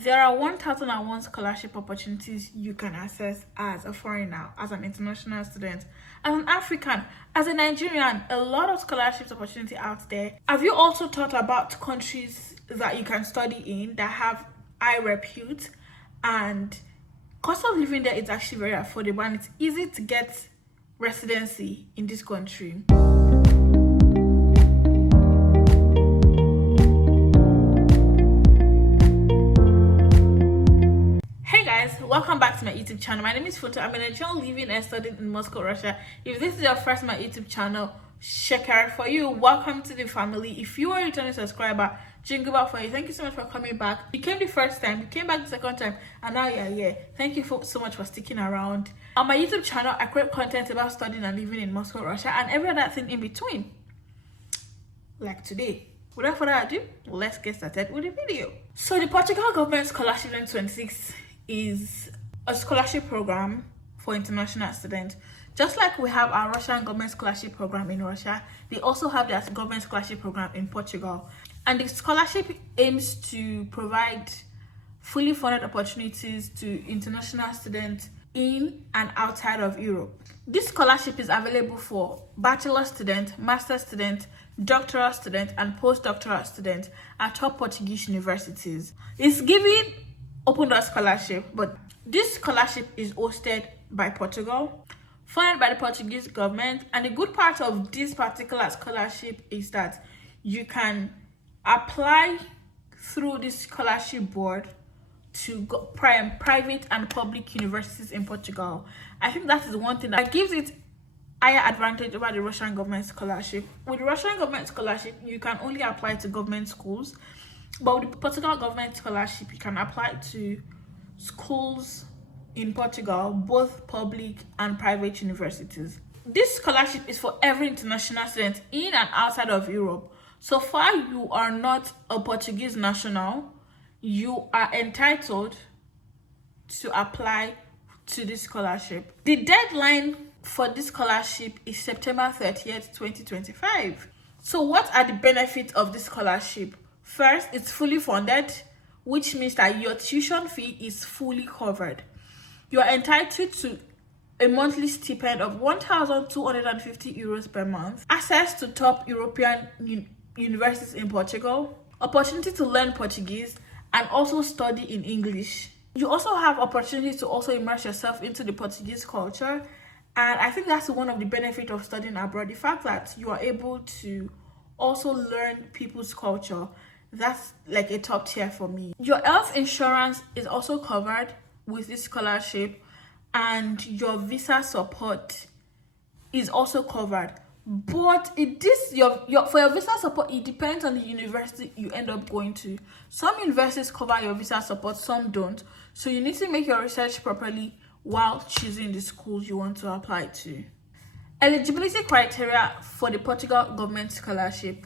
There are 1001 scholarship opportunities you can access as a foreigner, as an international student, as an African, as a Nigerian. A lot of scholarships opportunity out there. Have you also thought about countries that you can study in that have high repute, and cost of living there is actually very affordable and it's easy to get residency in this country? Welcome back to my YouTube channel. My name is Foto. I'm a Nigerian living and studying in Moscow, Russia. If this is your first my YouTube channel, shakara for you. Welcome to the family. If you are a returning subscriber, jingle bell for you. Thank you so much for coming back. You came the first time, you came back the second time, and now you're here. Thank you so much for sticking around. On my YouTube channel, I create content about studying and living in Moscow, Russia, and every other thing in between. Like today. Without further ado, let's get started with the video. So the Portugal Government Scholarship 2026 is a scholarship program for international students. Just like we have our Russian government scholarship program in Russia, they also have their government scholarship program in Portugal. And the scholarship aims to provide fully funded opportunities to international students in and outside of Europe. This scholarship is available for bachelor students, master students, doctoral students, and postdoctoral students at top Portuguese universities. It's giving open door scholarship, but this scholarship is hosted by Portugal, funded by the Portuguese government, and the good part of this particular scholarship is that you can apply through this scholarship board to go private and public universities in Portugal. I think that is one thing that gives it higher advantage over the Russian government scholarship. With the Russian government scholarship, you can only apply to government schools. But with the Portugal government scholarship, you can apply to schools in Portugal, both public and private universities. This scholarship is for every international student in and outside of Europe. So far you are not a Portuguese national, you are entitled to apply to this scholarship. The deadline for this scholarship is September 30th, 2025. So what are the benefits of this scholarship? First, it's fully funded, which means that your tuition fee is fully covered. You are entitled to a monthly stipend of 1,250 euros per month, access to top European universities in Portugal, opportunity to learn Portuguese, and also study in English. You also have opportunity to also immerse yourself into the Portuguese culture, and I think that's one of the benefits of studying abroad, the fact that you are able to also learn people's culture. That's like a top tier for me. Your health insurance is also covered with this scholarship, and your visa support is also covered. But for your visa support, it depends on the university you end up going to. Some universities cover your visa support, some don't. So you need to make your research properly while choosing the schools you want to apply to. Eligibility criteria for the Portugal government scholarship.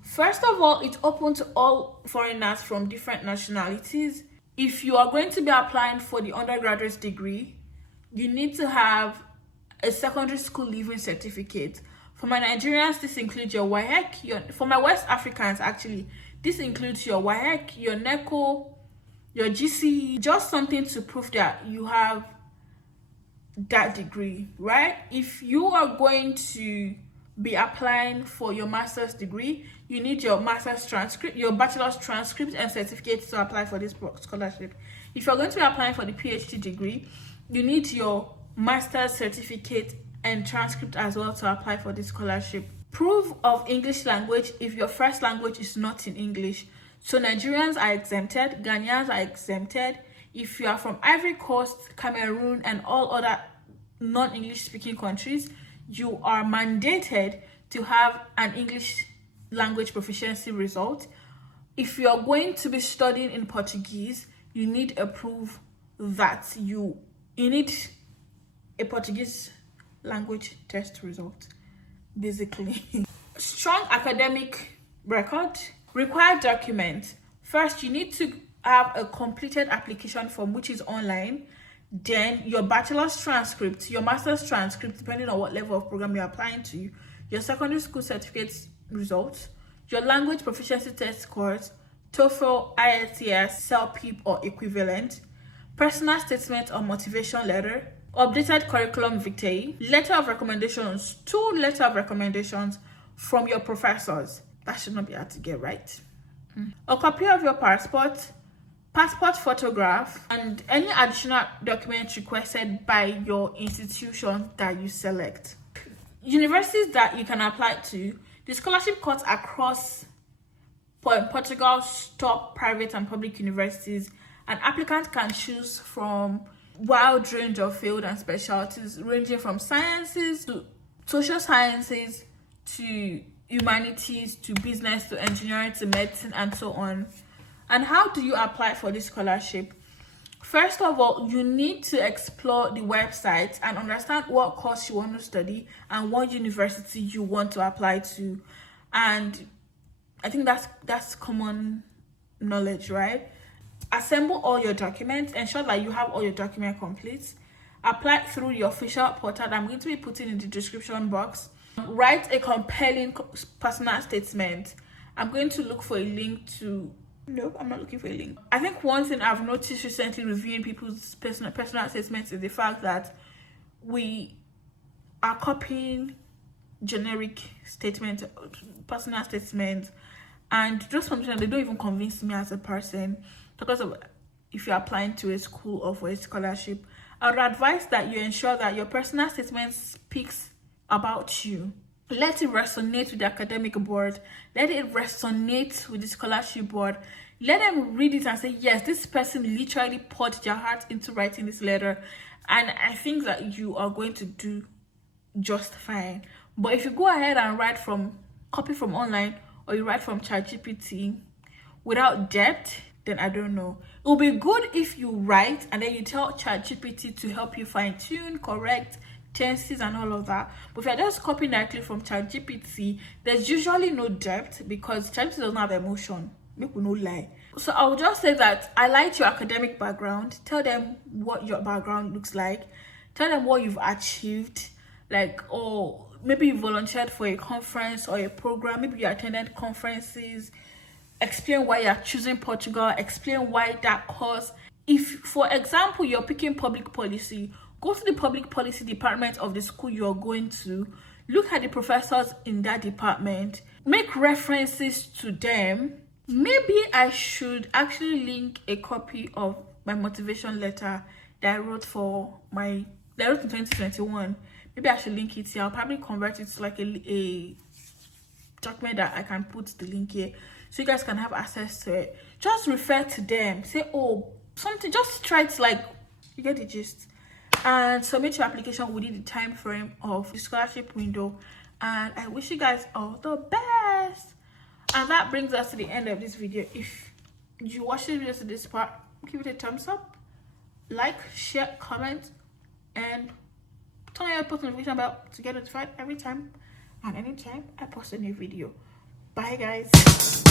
First of all, it's open to all foreigners from different nationalities. If you are going to be applying for the undergraduate degree, you need to have a secondary school leaving certificate. For my Nigerians, this includes your WAEC. For my West Africans, actually, this includes your WAEC, your NECO, your GCE, just something to prove that you have that degree, right? If you are going to be applying for your master's degree, you need your master's transcript, your bachelor's transcript and certificate to apply for this scholarship. If you're going to be applying for the PhD degree, you need your master's certificate and transcript as well to apply for this scholarship. Proof of English language if your first language is not in English. So Nigerians are exempted, Ghanaians are exempted. If you are from Ivory Coast, Cameroon, and all other non-English speaking countries, you are mandated to have an English language proficiency result. If you are going to be studying in Portuguese, you need a proof that you need a Portuguese language test result, basically. Strong academic record. Required documents. First, you need to have a completed application form, which is online. Then your bachelor's transcript, your master's transcript, depending on what level of program you're applying to, your secondary school certificate results, your language proficiency test scores, TOEFL, IELTS, CELPIP or equivalent, personal statement or motivation letter, updated curriculum vitae, letter of recommendations, 2 letter of recommendations from your professors. That should not be hard to get, right? A copy of your passport photograph, and any additional documents requested by your institution that you select. Universities that you can apply to: the scholarship cuts across Portugal's top private and public universities. An applicant can choose from wide range of field and specialties, ranging from sciences to social sciences to humanities to business to engineering to medicine and so on. And how do you apply for this scholarship? First of all, you need to explore the website and understand what course you want to study and what university you want to apply to. And I think that's common knowledge, right? Assemble all your documents, ensure that you have all your documents complete. Apply through the official portal that I'm going to be putting in the description box. Write a compelling personal statement. I'm going to look for a link to... Nope, I'm not looking for a link. I think one thing I've noticed recently reviewing people's personal statements is the fact that we are copying generic statements, personal statements, and just sometimes they don't even convince me as a person. Because of, if you're applying to a school or for a scholarship, I would advise that you ensure that your personal statement speaks about you. Let it resonate with the academic board. Let it resonate with the scholarship board. Let them read it and say, yes, this person literally poured their heart into writing this letter. And I think that you are going to do just fine. But if you go ahead and copy from online, or you write from ChatGPT without depth, then I don't know. It will be good if you write and then you tell ChatGPT to help you fine-tune, correct tenses and all of that. But if you're just copying directly from ChatGPT, there's usually no depth because ChatGPT doesn't have emotion. Make we no lie. So I would just say that highlight your academic background. Tell them what your background looks like. Tell them what you've achieved. Like, oh, maybe you volunteered for a conference or a program. Maybe you attended conferences. Explain why you're choosing Portugal. Explain why that course. If, for example, you're picking public policy, go to the public policy department of the school you're going to. Look at the professors in that department. Make references to them. Maybe I should actually link a copy of my motivation letter that I wrote in 2021. Maybe I should link it here. I'll probably convert it to like a document that I can put the link here so you guys can have access to it. Just refer to them. Say, oh, something. Just try to, like, you get the gist. And submit your application within the time frame of the scholarship window. And I wish you guys all the best. And that brings us to the end of this video. If you watch this video to this part, give it a thumbs up, like, share, comment, and turn on your post notification bell to get notified every time and anytime I post a new video. Bye guys.